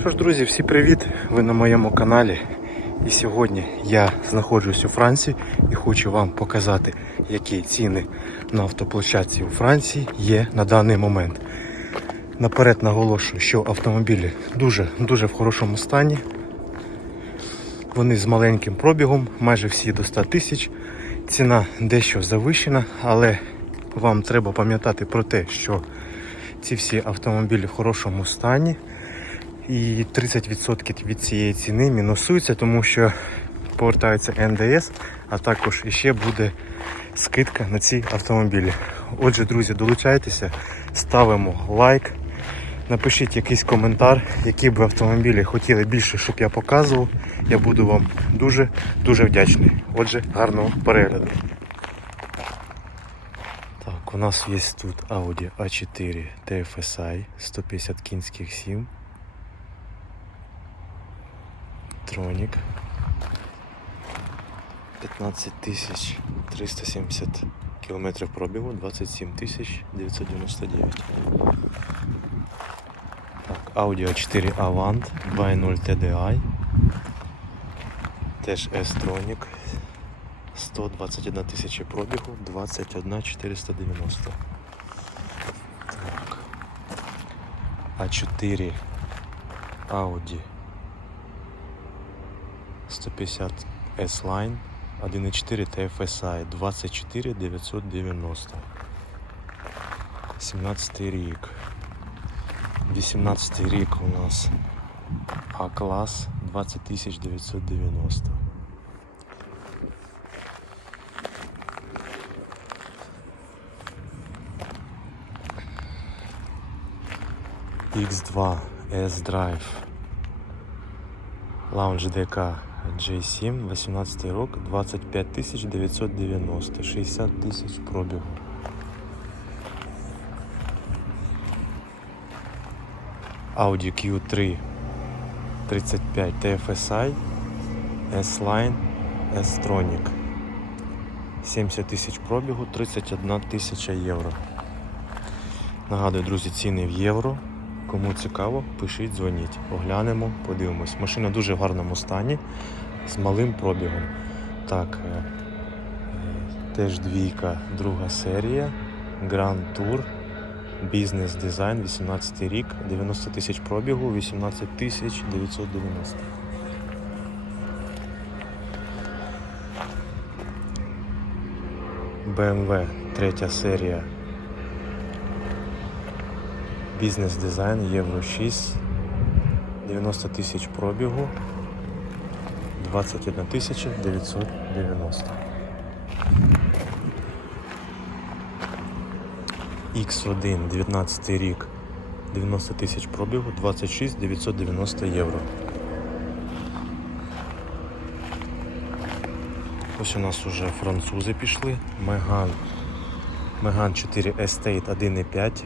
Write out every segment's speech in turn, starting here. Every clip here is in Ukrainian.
Що ж, друзі, всі привіт! Ви на моєму каналі. І сьогодні я знаходжусь у Франції і хочу вам показати, які ціни на автоплощадці у Франції є на даний момент. Наперед наголошую, що автомобілі дуже дуже в хорошому стані. Вони з маленьким пробігом, майже всі до 100 тисяч. Ціна дещо завищена, але вам треба пам'ятати про те, що ці всі автомобілі в хорошому стані. І 30% від цієї ціни мінусується, тому що повертається НДС, а також іще буде скидка на ці автомобілі. Отже, друзі, долучайтеся, ставимо лайк, напишіть якийсь коментар, які б автомобілі хотіли більше, щоб я показував. Я буду вам дуже дуже вдячний. Отже, гарного перегляду. Так, у нас є тут Audi A4 TFSI 150 кінських сил. Тронік. 15 тисяч 370 кілометрів пробігу, 27 тисяч 999. Так, Audi A4 Avant 2.0 TDI. Теж S-Tronic. 121 тисяча пробігу, 21 490. Так. А4 Audi 150 S-Line 1.4 TFSI 24 990 17 рік 18 рік у нас А-клас 20 990 X2 S-Drive Lounge DK J7, 18 рок, 25 990, 60 тисяч пробігу. Audi Q3 35 TFSI S-Line S-Tronic 70 тисяч пробігу, 31 тисяча євро. Нагадую, друзі, ціни в євро. Кому цікаво, пишіть, дзвоніть. Оглянемо, подивимось. Машина дуже в гарному стані, з малим пробігом. Так, е, е, теж двійка, друга серія. Grand Tour. Бізнес дизайн, 18 рік, 90 тисяч пробігу, 18 тисяч 990. BMW, третя серія. Бізнес дизайн Євро 6, 90 тисяч пробігу, 21 тисяча 990. X1, 19 рік, 90 тисяч пробігу, 26 990 євро. Ось у нас уже французи пішли. Меган. Меган 4 Estate 1.5.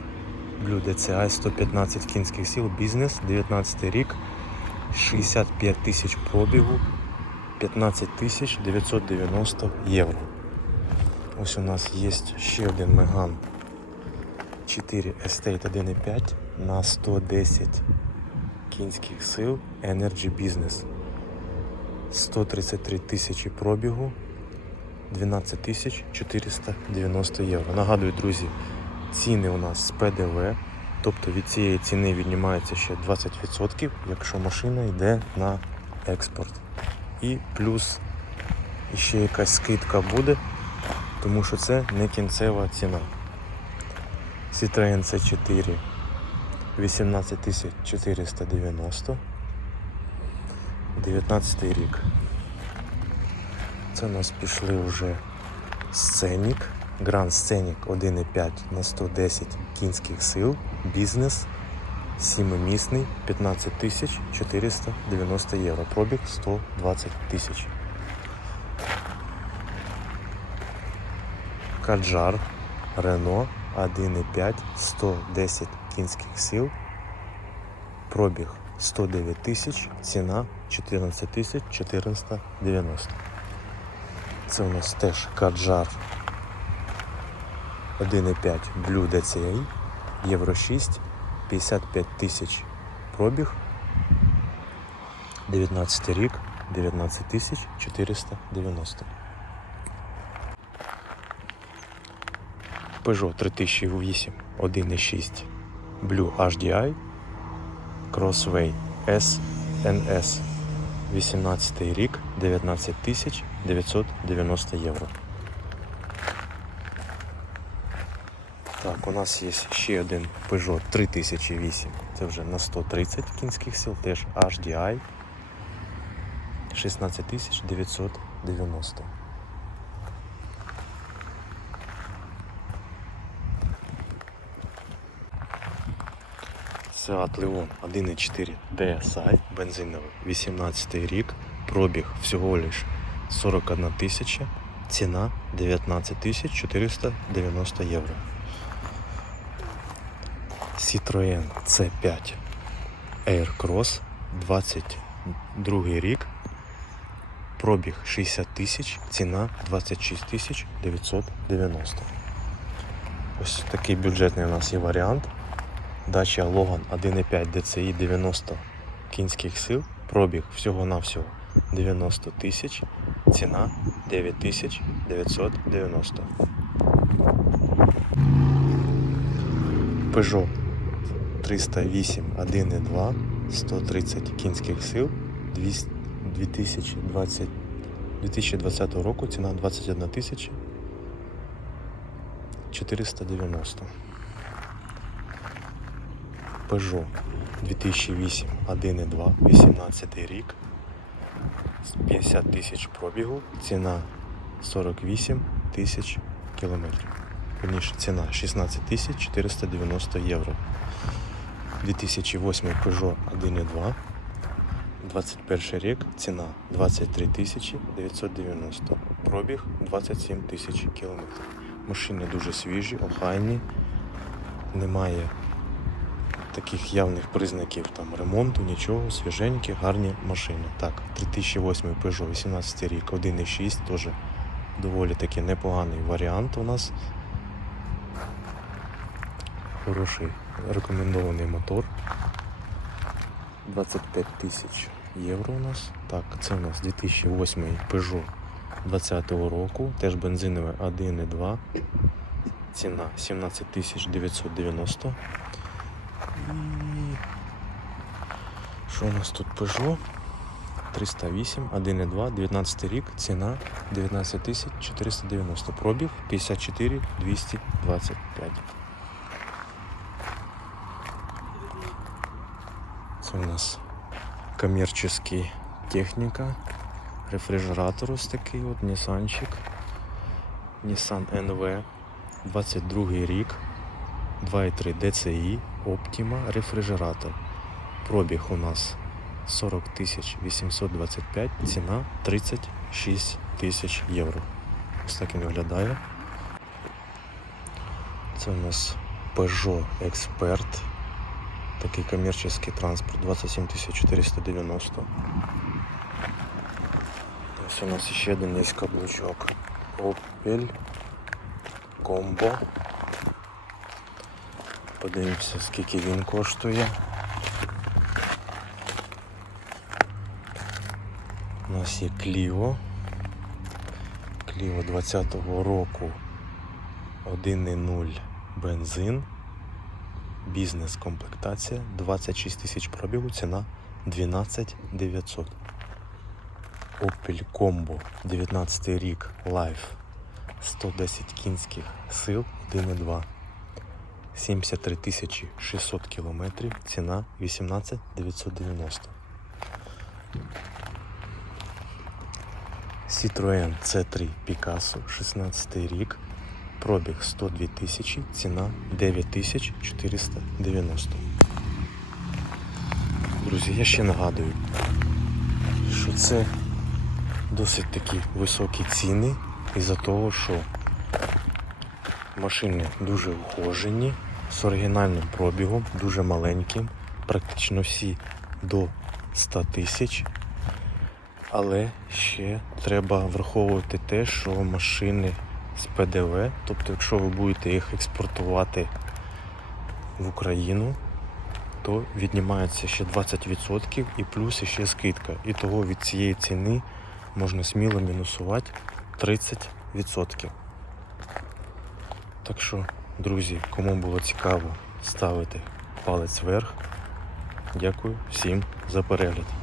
Blue DCI 115 кінських сил, бізнес, 19 рік, 65 тисяч пробігу, 15 тисяч 990 євро. Ось у нас є ще один Меган 4 Estate 1.5 на 110 кінських сил Energy Business. 133 тисячі пробігу, 12 тисяч 490 євро. Нагадую, друзі, ціни у нас з ПДВ, тобто від цієї ціни віднімається ще 20%, якщо машина йде на експорт. І плюс ще якась скидка буде, тому що це не кінцева ціна. Citroen C4 18 490 19 рік. Це у нас пішли вже сценік. Grand Scenic 1.5 на 110 кінських сил, бізнес, сімимісний, 15 тисяч 490 євро. Пробіг 120 тисяч. Каджар Рено 1.5 110 кінських сил. Пробіг 109 тисяч, ціна 14 тисяч 490. Це у нас теж Каджар 1,5 Blue DCI, Євро 6, 55 тисяч пробіг, 19 рік, 19 тисяч 490. Peugeot 3008 1.6 Blue HDI Crossway SNS 18 рік 19 тисяч 990 євро. Так, у нас є ще один Peugeot 3008. Це вже на 130 кінських сил, теж HDI 16 990. Seat Leon 1.4 DSI бензиновий 18 рік, пробіг всього лиш 41 тисяча, ціна 19 тисяч 490 євро. Citroën C5 Aircross 22 рік, пробіг 60 тисяч, ціна 26 тисяч 990. Ось такий бюджетний у нас є варіант. Дача Логан 1.5 DCI 90 кінських сил, пробіг всього-навсього 90 тисяч, ціна 9 тисяч 990. Peugeot 308 1.2 130 кінських сил 2020, 2020 року ціна 21 тисяча 490. Peugeot 2008 1.2 18 рік 50 тисяч пробігу, ціна 48 тисяч кілометрів. Ціна 16 тисяч 490 євро. 2008 Peugeot 1.2 21 рік, ціна 23 тисячі 990. Пробіг 27 тисяч кілометрів. Машини дуже свіжі, охайні, немає таких явних признаків там ремонту, нічого, свіженькі, гарні машини. Так, 3008 Peugeot 18 рік, 1.6, теж доволі таки непоганий варіант у нас. Хороший рекомендований мотор. 25 тисяч євро у нас. Так, це у нас 2008 Peugeot 20 року, теж бензинове 1.2. Ціна 17 тисяч 990. І що у нас тут Peugeot? 308, 1.2, 19 рік, ціна 19 тисяч 490. Пробіг 54 225. У нас коммерческий техніка. Рефрижератор ось такий от, Нісанчик. Nissan NV. 22 рік. 2,3 DCI, Optima, рефрижератор. Пробіг у нас 40 825, ціна 36 тисяч євро. Ось так він виглядає. Це у нас Peugeot Expert. Такий коммерческий транспорт 27 490. Ось у нас ще один є каблучок. Opel Combo. Подивимося, скільки він коштує. У нас є Clio. Clio 20-го року 1.0 бензин. Бізнес-комплектація, 26 тисяч пробігу, ціна 12 900. Opel Combo, 19 рік, Life, 110 кінських сил, 1,2. 73 тисячі 600 кілометрів, ціна 18 990. Citroën C3 Picasso, 16 рік, Пробіг 102 тисячі, ціна 9490. Друзі, я ще нагадую, що це досить такі високі ціни із-за того, що машини дуже ухожені, з оригінальним пробігом, дуже маленьким, практично всі до 100 тисяч. Але ще треба враховувати те, що машини з ПДВ, тобто якщо ви будете їх експортувати в Україну, то віднімається ще 20% і плюс ще скидка. І того від цієї ціни можна сміло мінусувати 30%. Так що, друзі, кому було цікаво, ставити палець вверх. Дякую всім за перегляд.